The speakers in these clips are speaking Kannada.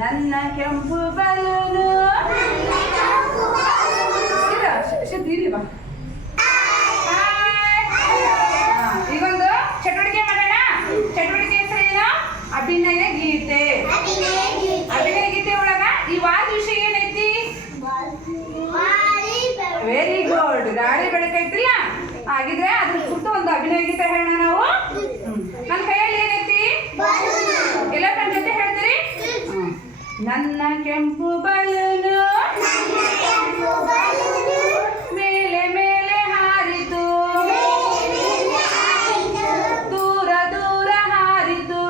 ನನ್ನ ಕೆಂಪು ಬಲೂನು ಇಲ್ಲಿ ಬಾ. ಈಗೊಂದು ಚಟುವಟಿಕೆ ಮಾಡೋಣ. ಚಟುವಟಿಕೆ ಹೆಸರೇನು? ಅಭಿನಯ ಗೀತೆ. ಅಭಿನಯ ಗೀತೆ ಒಳಗ ಈ ವಾದ ವಿಷಯ ಏನೈತಿ? Very good. ಗಾಳಿ ಬೆಳಕೈತಿಲ್ಲ, ಹಾಗಿದ್ರೆ ಅದ್ರ ಕುರಿತು ಒಂದು ಅಭಿನಯ ಗೀತೆ ಹೇಳೋಣ ನಾವು. ನನ್ನ ಕೈಯಲ್ಲಿ ಏನೈತಿ? ಎಲ್ಲ ನನ್ನ ಜೊತೆ ಹೇಳ್ತೀರಿ? ನನ್ನ ಕೆಂಪು ಬಲೂನು ಮೇಲೆ ಮೇಲೆ ಹಾರಿತು, ದೂರ ದೂರ ಹಾರಿತು,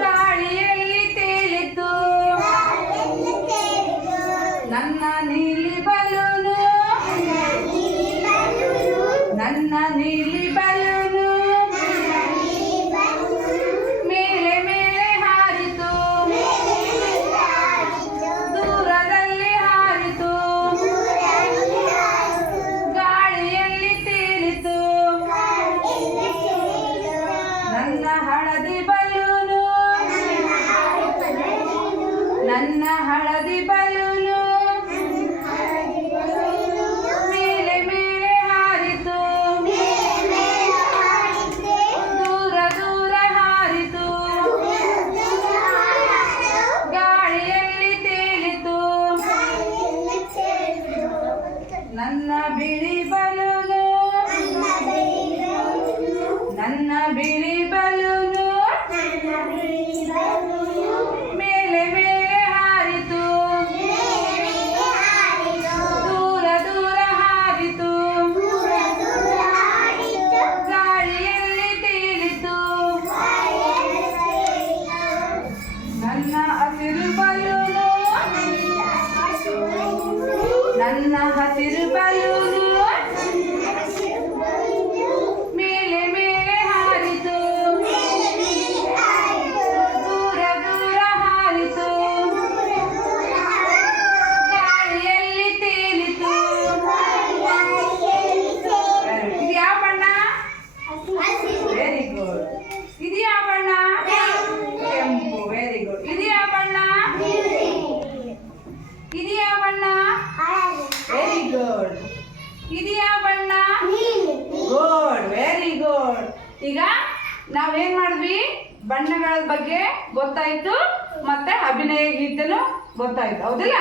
ಗಾಳಿಯಲ್ಲಿ ತೇಲಿತು. ನನ್ನ ನೀಲಿ ಬಲೂನು, ನನ್ನ ನೀಲಿ ಬಲೂನು ಮೇಲೆ ಮೇಲೆ ಹಾರಿತು, ದೂರದಲ್ಲಿ ಹಾರಿತು, ಗಾಳಿಯಲ್ಲಿ ತೇಲಿತು. ನನ್ನ ಹಳದಿ ಬಲೂನು, ನನ್ನ ಹಳದಿ ಬಲೂನು ಮೇಲೆ ಮೇಲೆ ಹಾರಿತು, ದೂರ ದೂರ ಹಾರಿತು, ಗಾಳಿಯಲ್ಲಿ ತೇಲಿತು. ನನ್ನ ಬಿಳಿ ಬಲೂನು, ನನ್ನ ಬಿಳಿ ಬಲೂನು ಮೇಲೆ ಮೇಲೆ ಹಾರಿತು, ದೂರ ದೂರ ಹಾರಿತು, ಗಾಳಿಯಲ್ಲಿ ತೇಲಿತು. ನನ್ನ ಹಸಿರು ಬಲೂನು, ನನ್ನ ಹಸಿರು ಬಲೂನು ಮೇಲೆ ಮೇಲೆ ಹಾರಿತು, ದೂರ ದೂರ ಹಾರಿತು, ಗಾಳಿಯಲ್ಲಿ ತೇಲಿತು. ಇದು ಯಾವ ಬಣ್ಣ? Very good. ಇದು ಯಾವ ಬಣ್ಣ? ಕೆಂಪು. Very good. ಇದು ಯಾವ ಬಣ್ಣ? ಇದು ಯಾವ ಬಣ್ಣ? Very good. ಇದು ಯಾವ ಬಣ್ಣ? ಗುಡ್. Very good. ಈಗ ನಾವೇನ್ ಮಾಡಿದ್ವಿ? ಬಣ್ಣಗಳ ಬಗ್ಗೆ ಗೊತ್ತಾಯ್ತು, ಮತ್ತೆ ಅಭಿನಯ ಗೀತೆನೂ ಗೊತ್ತಾಯ್ತು, ಹೌದಿಲ್ಲ?